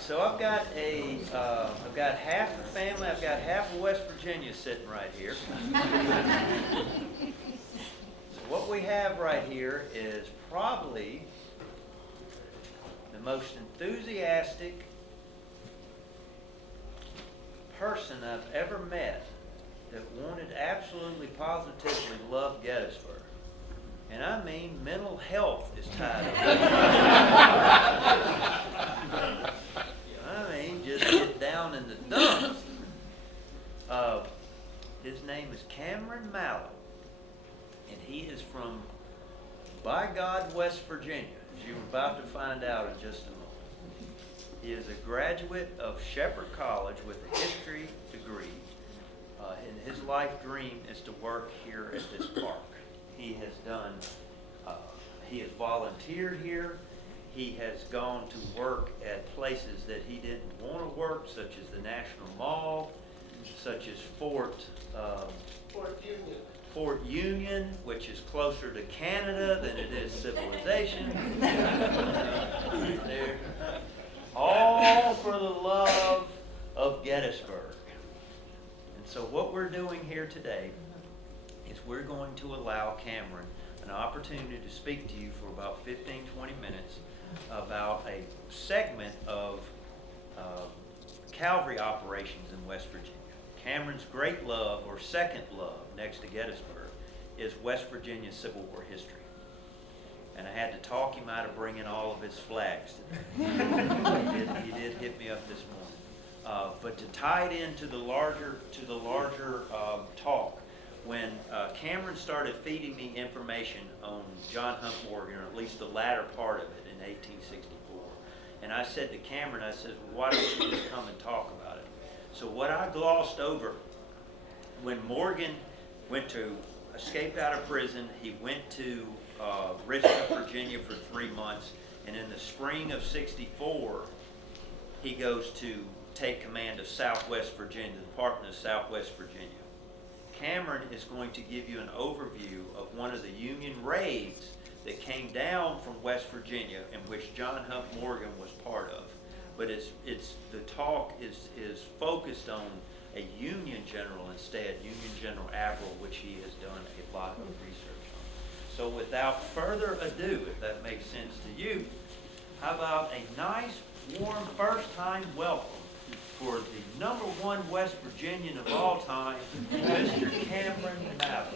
right, so I've got half the family, I've got half of West Virginia sitting right here. So what we have right here is probably the most enthusiastic person I've ever met that wanted absolutely positively love Gettysburg. And I mean, mental health is tied up. I mean, just get down in the dumps. His name is Cameron Mallow, and he is from, by God, West Virginia, as you're about to find out in just a moment. He is a graduate of Shepherd College with a history degree, and his life dream is to work here at this park. He has volunteered here. He has gone to work at places that he didn't want to work, such as the National Mall, such as Fort Union, which is closer to Canada than it is civilization. There. All for the love of Gettysburg. And so what we're doing here today is we're going to allow Cameron an opportunity to speak to you for about 15-20 minutes about a segment of cavalry operations in West Virginia. Cameron's great love, or second love, next to Gettysburg, is West Virginia Civil War history. And I had to talk him out of bringing all of his flags today. He did hit me up this morning. But to tie it into the larger talk, when Cameron started feeding me information on John Hunt Morgan, or at least the latter part of it in 1864, and I said to Cameron, I said, well, why don't you just come and talk about it? So what I glossed over, when Morgan escaped out of prison, he went to Richmond, Virginia for 3 months, and in the spring of '64, he goes to take command of Southwest Virginia, the Department of Southwest Virginia. Cameron is going to give you an overview of one of the Union raids that came down from West Virginia, in which John Hunt Morgan was part of. But the talk is focused on a Union general instead, Union General Averell, which he has done a lot of research on. So without further ado, if that makes sense to you, how about a nice, warm, first-time welcome for the #1 West Virginian of all time, Mr. Cameron Mallow.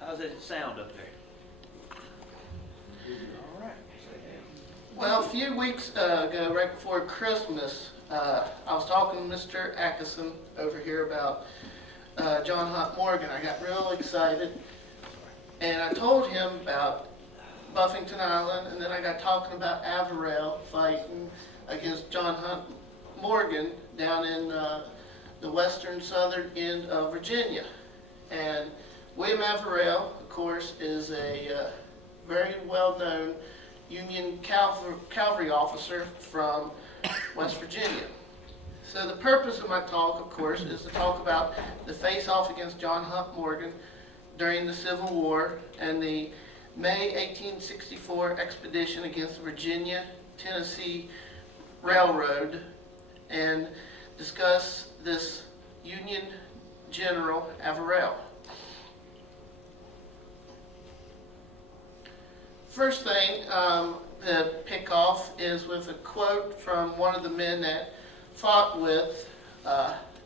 How's it sound up there? All right. Well, a few weeks ago, right before Christmas, I was talking to Mr. Atkinson over here about John Hunt Morgan. I got real excited, and I told him about Buffington Island, and then I got talking about Averell fighting against John Hunt Morgan down in the western southern end of Virginia. And William Averell, of course, is a very well-known Union cavalry officer from West Virginia. So the purpose of my talk, of course, is to talk about the face-off against John Hunt Morgan during the Civil War and the May 1864 expedition against the Virginia-Tennessee Railroad, and discuss this Union General Averell. First thing to pick off is with a quote from one of the men that fought with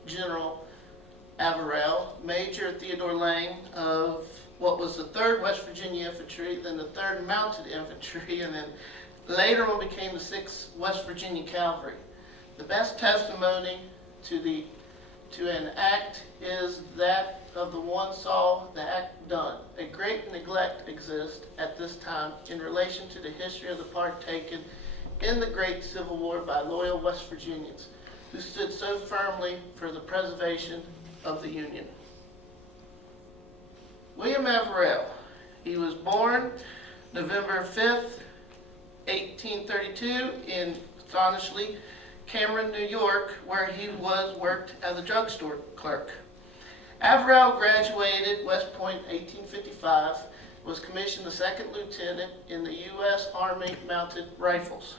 General Averell, Major Theodore Lang of what was the 3rd West Virginia Infantry, then the 3rd Mounted Infantry, and then later on became the 6th West Virginia Cavalry. The best testimony to an act is that of the one saw the act done. A great neglect exists at this time in relation to the history of the part taken in the great Civil War by loyal West Virginians who stood so firmly for the preservation of the Union. William Averell. He was born November 5th, 1832 in, astonishingly, Cameron, New York, where he worked as a drugstore clerk. Averell graduated West Point 1855, was commissioned the second lieutenant in the U.S. Army Mounted Rifles.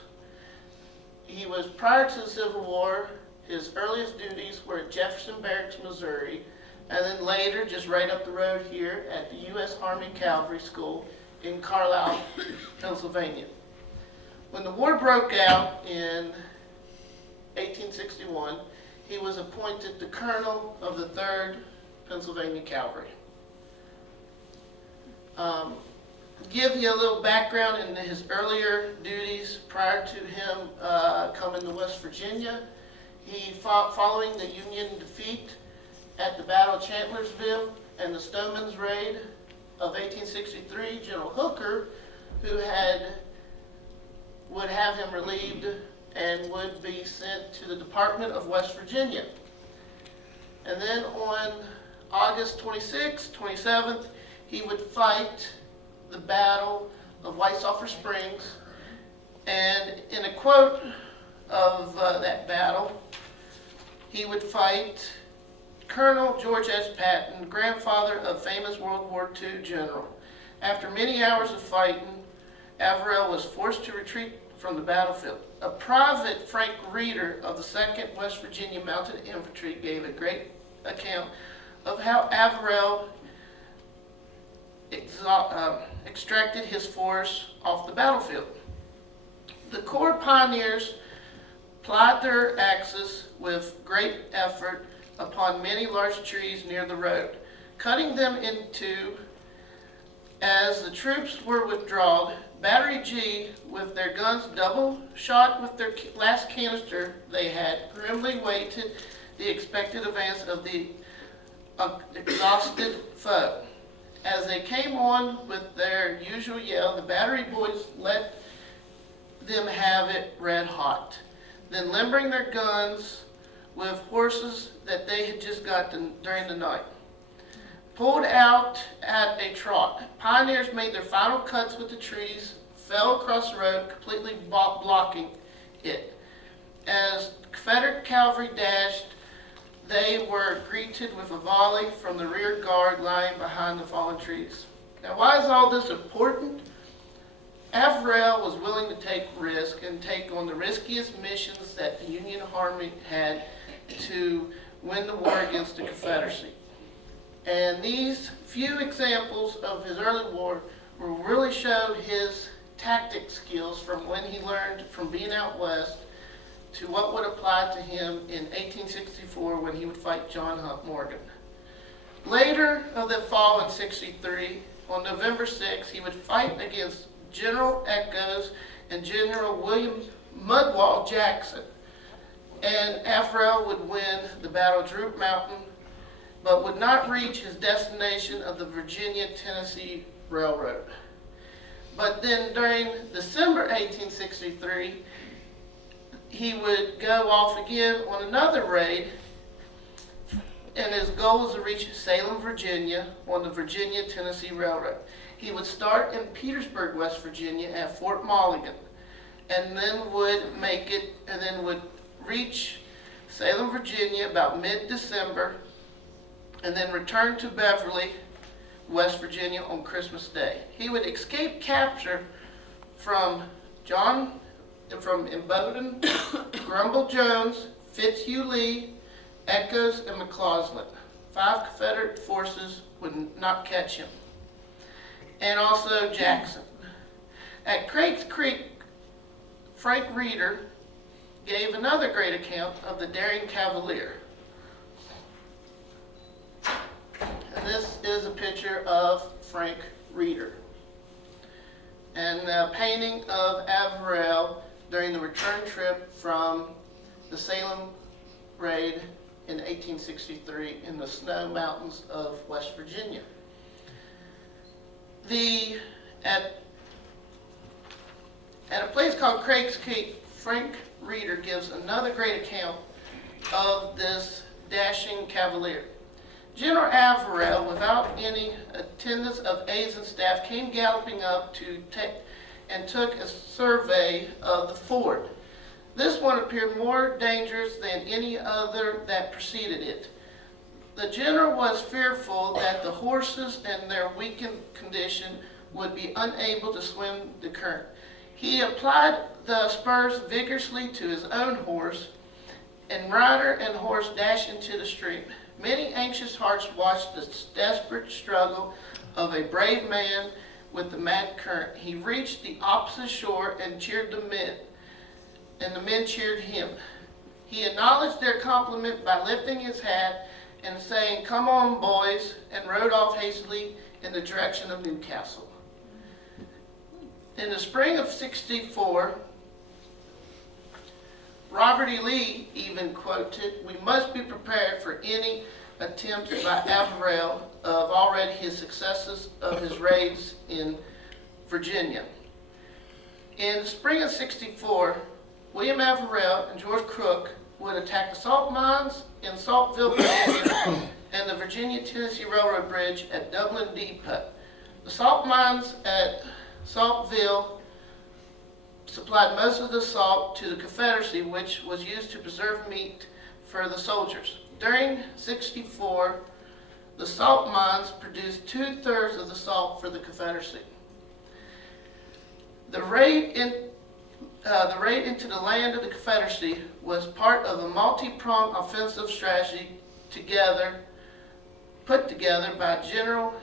He was, prior to the Civil War, his earliest duties were at Jefferson Barracks, Missouri, and then later, just right up the road here, at the U.S. Army Cavalry School in Carlisle, Pennsylvania. When the war broke out in 1861, he was appointed the colonel of the 3rd Pennsylvania Cavalry. Give you a little background into his earlier duties prior to him coming to West Virginia. He fought following the Union defeat at the Battle of Chancellorsville and the Stoneman's Raid of 1863. General Hooker, who would have him relieved and would be sent to the Department of West Virginia. And then on August 26th, 27th, he would fight the Battle of White Sulphur Springs. And in a quote of that battle, he would fight Colonel George S. Patton, grandfather of famous World War II general. After many hours of fighting, Averell was forced to retreat from the battlefield. A private Frank Reeder of the 2nd West Virginia Mounted Infantry gave a great account of how Averell extracted his force off the battlefield. The Corps pioneers plied their axes with great effort upon many large trees near the road, cutting them into. As the troops were withdrawn, Battery G, with their guns double shot with their last canister they had, grimly waited the expected advance of the exhausted foe. As they came on with their usual yell, the battery boys let them have it red hot. Then, limbering their guns with horses that they had just gotten during the night, pulled out at a trot. Pioneers made their final cuts with the trees, fell across the road, completely blocking it. As Confederate cavalry dashed, they were greeted with a volley from the rear guard lying behind the fallen trees. Now, why is all this important? Averell was willing to take risk and take on the riskiest missions that the Union Army had to win the war against the Confederacy. And these few examples of his early war will really show his tactic skills from when he learned from being out west to what would apply to him in 1864 when he would fight John Hunt Morgan. Later of the fall in 63, on November 6, he would fight against General Echoes and General William Mudwall Jackson. And Averell would win the Battle of Droop Mountain, but would not reach his destination of the Virginia-Tennessee Railroad. But then during December 1863, he would go off again on another raid, and his goal was to reach Salem, Virginia on the Virginia-Tennessee Railroad. He would start in Petersburg, West Virginia at Fort Mulligan, and then would make it, and then would reach Salem, Virginia about mid-December, and then return to Beverly, West Virginia on Christmas Day. He would escape capture from Imboden, Grumble Jones, Fitzhugh Lee, Echoes, and McCausland. 5 Confederate forces would not catch him. And also Jackson. At Craig's Creek, Frank Reeder gave another great account of the daring Cavalier. And this is a picture of Frank Reeder. And a painting of Averell during the return trip from the Salem raid in 1863 in the snow mountains of West Virginia. At a place called Craig's Creek, Frank Reeder gives another great account of this dashing Cavalier. General Averell, without any attendance of aides and staff, came galloping up to and took a survey of the ford. This one appeared more dangerous than any other that preceded it. The general was fearful that the horses in their weakened condition would be unable to swim the current. He applied the spurs vigorously to his own horse, and rider and horse dashed into the stream. Many anxious hearts watched the desperate struggle of a brave man with the mad current. He reached the opposite shore and cheered the men, and the men cheered him. He acknowledged their compliment by lifting his hat and saying, "Come on, boys," and rode off hastily in the direction of Newcastle. In the spring of '64, Robert E. Lee even quoted, "We must be prepared for any attempt by Averell of already his successes of his raids in Virginia." In the spring of '64, William Averell and George Crook would attack the salt mines in Saltville, Virginia, and the Virginia-Tennessee Railroad Bridge at Dublin Depot. The salt mines at Saltville supplied most of the salt to the Confederacy, which was used to preserve meat for the soldiers. During '64, the salt mines produced 2/3 of the salt for the Confederacy. The raid into the land of the Confederacy was part of a multi-pronged offensive strategy put together by General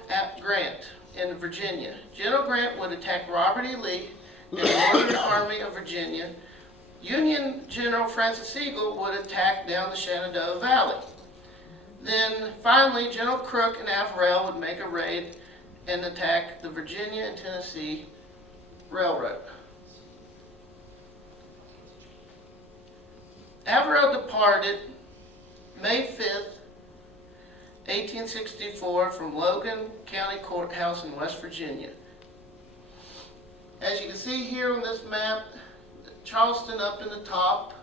Grant in Virginia. General Grant would attack Robert E. Lee and the Northern Army of Virginia. Union General Francis Sigel would attack down the Shenandoah Valley. Then finally, General Crook and Averell would make a raid and attack the Virginia and Tennessee Railroad. Averell departed May 5th, 1864 from Logan County Courthouse in West Virginia. As you can see here on this map, Charleston up in the top,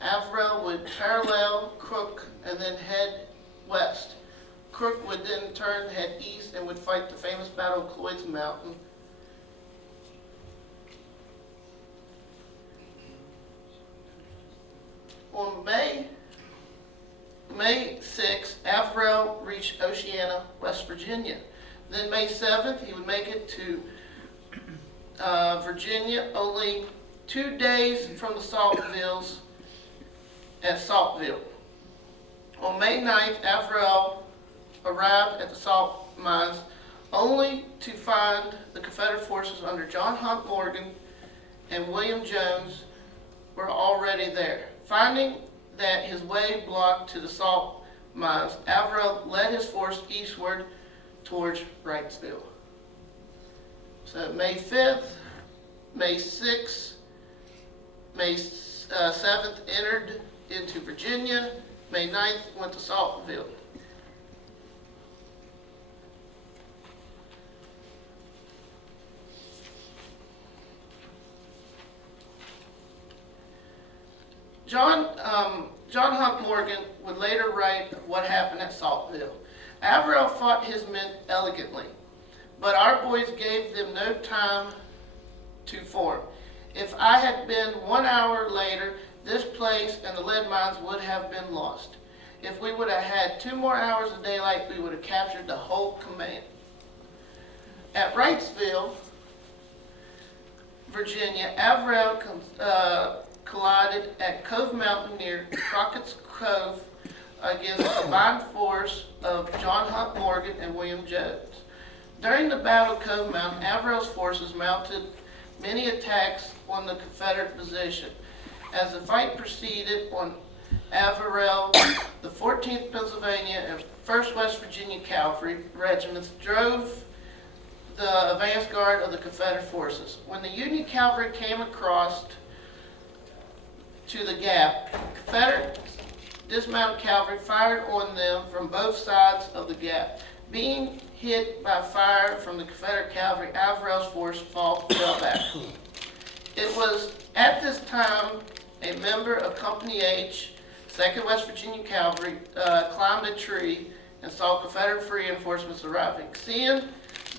Averell would parallel Crook and then head west. Crook would then turn, head east, and would fight the famous Battle of Cloyd's Mountain. On May 6th, Averell reached Oceana, West Virginia. Then May 7th, he would make it to Virginia, only 2 days from the Saltvilles at Saltville. On May 9th, Averell arrived at the salt mines only to find the Confederate forces under John Hunt Morgan and William Jones were already there. Finding that his way blocked to the salt mines, Averell led his force eastward towards Wrightsville. So May 5th, May 6th, May 7th entered into Virginia, May 9th went to Saltville. John Hunt Morgan would later write what happened at Saltville. Averell fought his men elegantly, but our boys gave them no time to form. If I had been 1 hour later, this place and the lead mines would have been lost. If we would have had 2 more hours of daylight, we would have captured the whole command. At Wrightsville, Virginia, Averell collided at Cove Mountain near Crockett's Cove against the combined force of John Hunt Morgan and William Jones. During the Battle of Cove Mountain, Averell's forces mounted many attacks on the Confederate position. As the fight proceeded on Averell, the 14th Pennsylvania and 1st West Virginia Cavalry regiments drove the advance guard of the Confederate forces. When the Union cavalry came across to the gap, Confederate dismounted cavalry fired on them from both sides of the gap. Being hit by fire from the Confederate cavalry, Averell's force fell back. It was at this time a member of Company H, 2nd West Virginia Cavalry, climbed a tree and saw Confederate reinforcements arriving. Seeing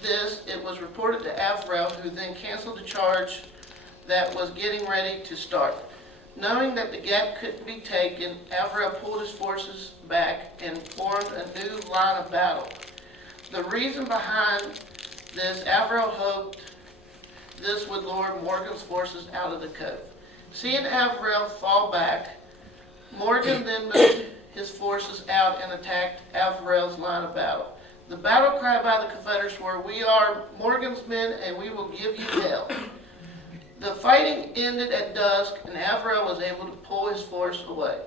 this, it was reported to Averell, who then canceled the charge that was getting ready to start. Knowing that the gap couldn't be taken, Averell pulled his forces back and formed a new line of battle. The reason behind this, Averell hoped this would lure Morgan's forces out of the cove. Seeing Averell fall back, Morgan then moved his forces out and attacked Averell's line of battle. The battle cry by the Confederates were, "We are Morgan's men and we will give you hell." The fighting ended at dusk and Averell was able to pull his force away.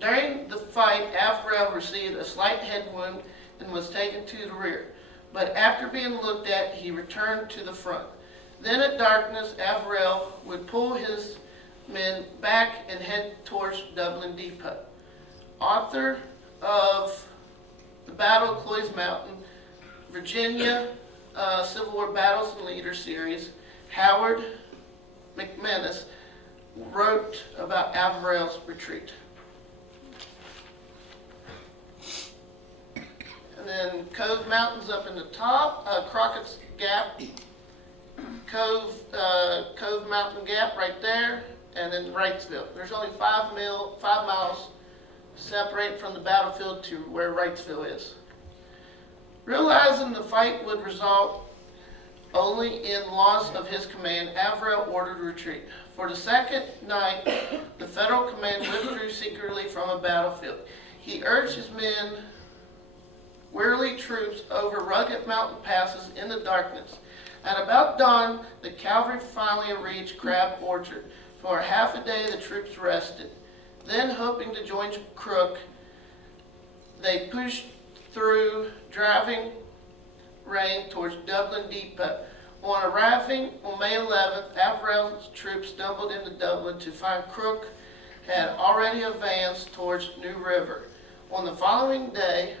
During the fight, Averell received a slight head wound and was taken to the rear. But after being looked at, he returned to the front. Then at darkness, Averell would pull his men back and head towards Dublin Depot. Author of The Battle of Cloyes Mountain, Virginia Civil War Battles and Leaders Series, Howard McManus wrote about Averell's retreat. And then Cove Mountain's up in the top, Crockett's Gap, Cove Mountain Gap right there, and then Wrightsville. There's only 5 miles separated from the battlefield to where Wrightsville is. Realizing the fight would result only in loss of his command, Averell ordered retreat. For the second night, the Federal command withdrew secretly from a battlefield. He urged his men, weary troops, over rugged mountain passes in the darkness. At about dawn, the cavalry finally reached Crab Orchard. For half a day, the troops rested. Then, hoping to join Crook, they pushed through driving rain towards Dublin Depot. On arriving on May 11th, Averell's troops stumbled into Dublin to find Crook had already advanced towards New River. On the following day,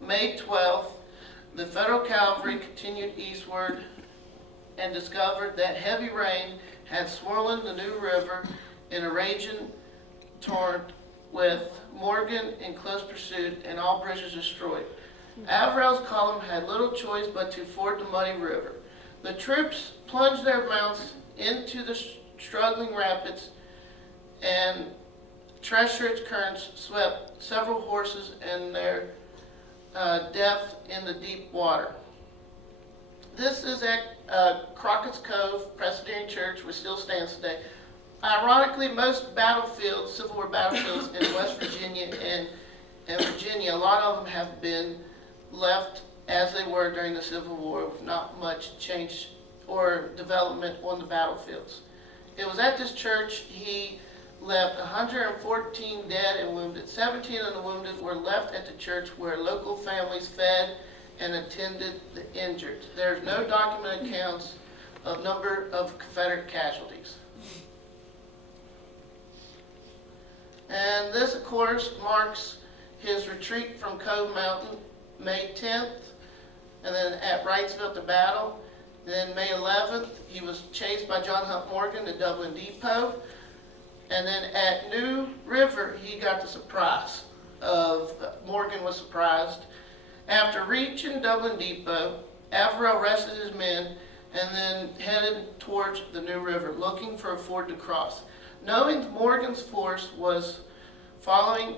May 12th, the Federal cavalry continued eastward and discovered that heavy rain had swollen the New River in a raging torrent, with Morgan in close pursuit and all bridges destroyed. Averell's column had little choice but to ford the muddy river. The troops plunged their mounts into the struggling rapids, and treacherous currents swept several horses and their death in the deep water. This is at Crockett's Cove Presbyterian Church, which still stands today. Ironically, most battlefields, Civil War battlefields in West Virginia and Virginia, a lot of them have been left as they were during the Civil War, with not much change or development on the battlefields. It was at this church he left 114 dead and wounded. 17 of the wounded were left at the church, where local families fed and attended the injured. There's no documented accounts of number of Confederate casualties. And this, of course, marks his retreat from Cove Mountain, May 10th, and then at Wrightsville, the battle. Then May 11th, he was chased by John Hunt Morgan to Dublin Depot. And then at New River, he got the surprise of, Morgan was surprised. After reaching Dublin Depot, Averell rested his men and then headed towards the New River, looking for a ford to cross. Knowing Morgan's force was following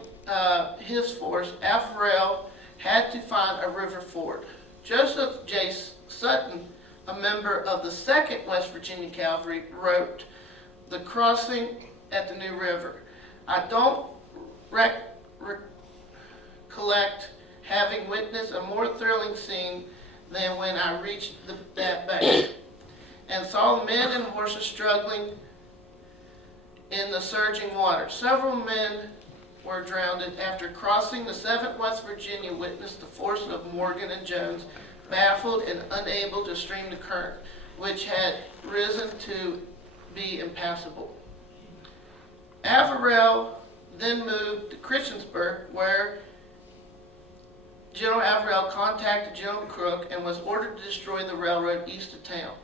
his force, Averell had to find a river ford. Joseph J. Sutton, a member of the 2nd West Virginia Cavalry, wrote, "The crossing at the New River. I don't recollect having witnessed a more thrilling scene than when I reached that bank and saw men and horses struggling in the surging water. Several men were drowned. After crossing, the 7th West Virginia witnessed the force of Morgan and Jones, baffled and unable to stream the current, which had risen to be impassable. Averell then moved to Christiansburg, where General Averell contacted General Crook and was ordered to destroy the railroad east of town.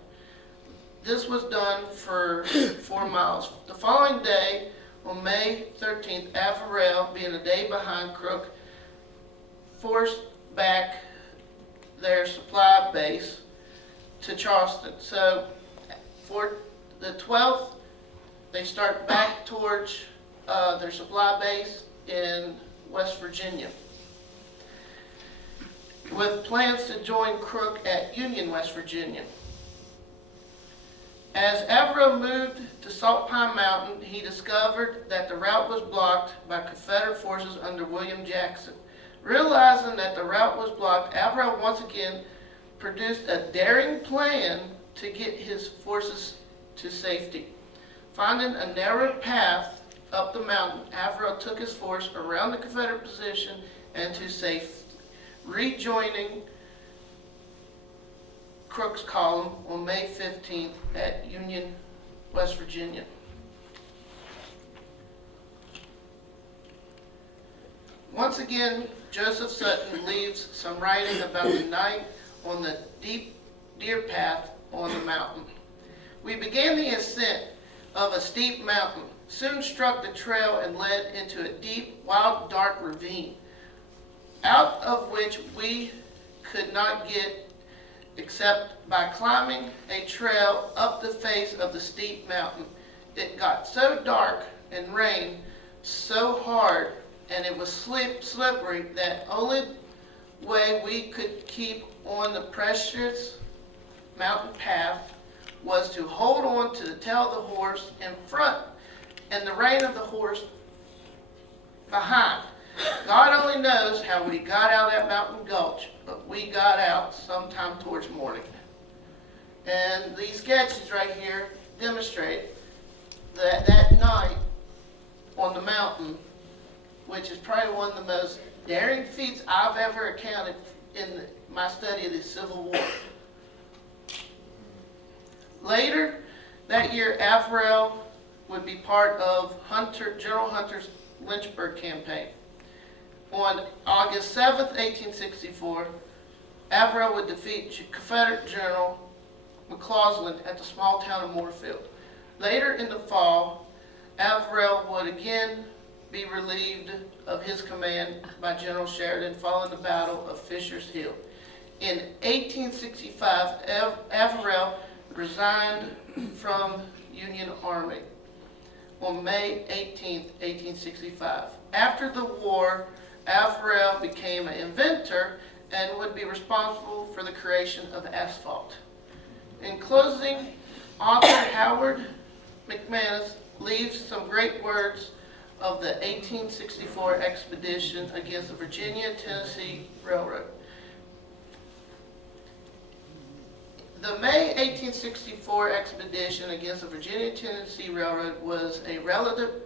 This was done for 4 miles. The following day, on May 13th, Averell, being a day behind Crook, forced back their supply base to Charleston. So for the 12th, they start back towards their supply base in West Virginia, with plans to join Crook at Union, West Virginia. As Averell moved to Salt Pine Mountain, he discovered that the route was blocked by Confederate forces under William Jackson. Realizing that the route was blocked, Averell once again produced a daring plan to get his forces to safety. Finding a narrow path up the mountain, Averell took his force around the Confederate position and to safety, rejoining Crook's column on May 15th at Union, West Virginia. Once again, Joseph Sutton leaves some writing about the night on the deep deer path on the mountain. We began the ascent of a steep mountain, soon struck the trail and led into a deep, wild, dark ravine, out of which we could not get except by climbing a trail up the face of the steep mountain. It got so dark and rained so hard, and it was slippery, that only way we could keep on the precious mountain path was to hold on to the tail of the horse in front and the rein of the horse behind. God only knows how we got out of that mountain gulch, but we got out sometime towards morning. And these sketches right here demonstrate that that night on the mountain, which is probably one of the most daring feats I've ever encountered in my study of the Civil War. Later that year, Averell would be part of General Hunter's Lynchburg campaign. On August 7th, 1864, Averell would defeat Confederate General McCausland at the small town of Moorfield. Later in the fall, Averell would again be relieved of his command by General Sheridan following the Battle of Fisher's Hill. In 1865, Averell resigned from Union Army on May 18, 1865. After the war, Averell became an inventor and would be responsible for the creation of asphalt. In closing, author Howard McManus leaves some great words of the 1864 expedition against the Virginia-Tennessee Railroad. The May 1864 expedition against the Virginia-Tennessee Railroad was a relatively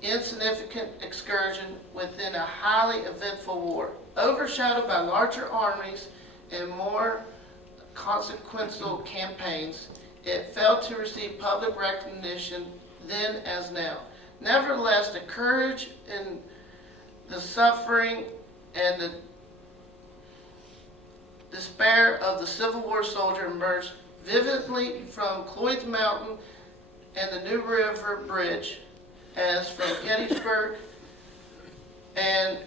insignificant excursion within a highly eventful war. Overshadowed by larger armies and more consequential campaigns, it failed to receive public recognition then as now. Nevertheless, the courage and the suffering and the despair of the Civil War soldier emerged vividly from Cloyd's Mountain and the New River Bridge, as from Gettysburg and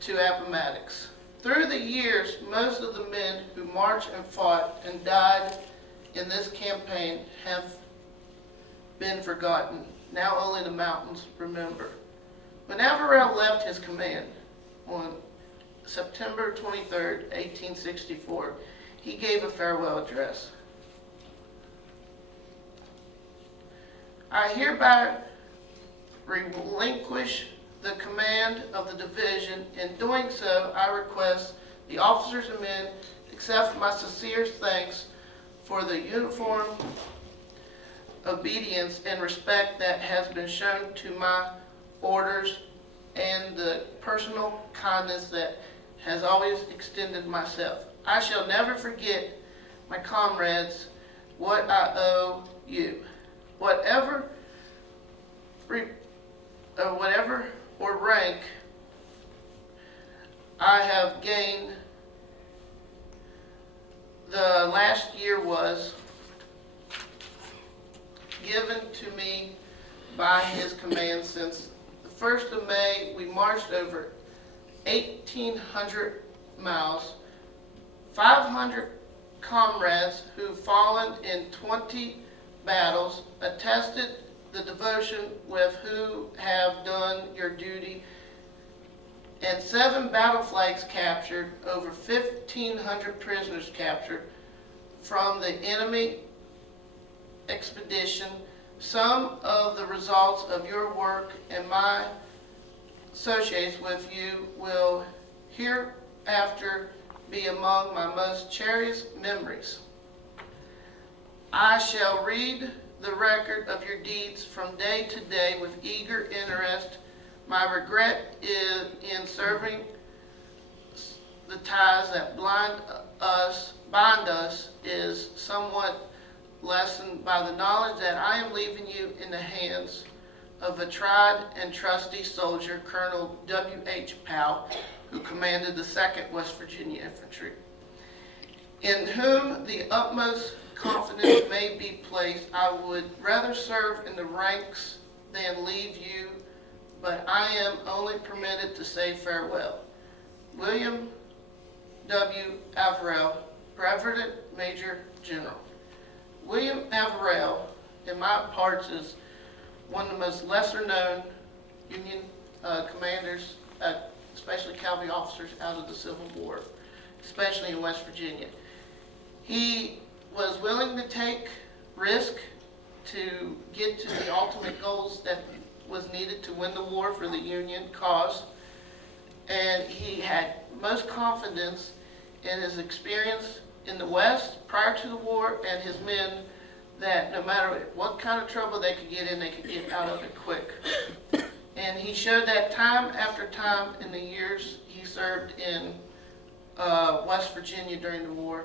to Appomattox. Through the years, most of the men who marched and fought and died in this campaign have been forgotten. Now only the mountains remember. When Averell left his command on September 23rd, 1864, he gave a farewell address. I hereby relinquish the command of the division. In doing so, I request the officers and men accept my sincere thanks for the uniform obedience and respect that has been shown to my orders and the personal kindness that has always extended myself. I shall never forget, my comrades, what I owe you. Whatever or rank I have gained the last year was given to me by his command. Since the 1st of May, we marched over 1,800 miles, 500 comrades who've fallen in 20 battles, attested the devotion with who have done your duty, and 7 battle flags captured, over 1,500 prisoners captured from the enemy expedition. Some of the results of your work and my associates with you will hereafter be among my most cherished memories. I shall read the record of your deeds from day to day with eager interest. My regret is in serving the ties that bind us is somewhat lessened by the knowledge that I am leaving you in the hands of a tried and trusty soldier, Colonel W.H. Powell, who commanded the 2nd West Virginia Infantry, in whom the utmost confidence may be placed. I would rather serve in the ranks than leave you, but I am only permitted to say farewell. William W. Averell, Brevet Major General. William Averell, in my parts, is one of the most lesser-known Union commanders, especially cavalry officers out of the Civil War, especially in West Virginia. He was willing to take risk to get to the ultimate goals that was needed to win the war for the Union cause, and he had most confidence in his experience in the West prior to the war and his men, that no matter what kind of trouble they could get in, they could get out of it quick. And he showed that time after time in the years he served in West Virginia during the war,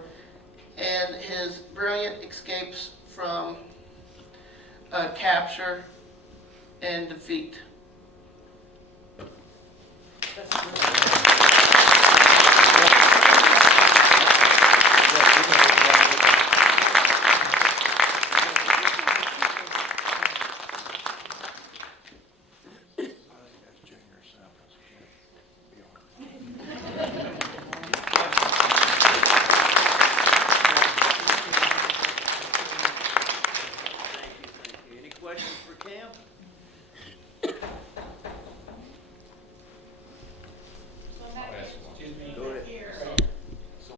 and his brilliant escapes from capture and defeat.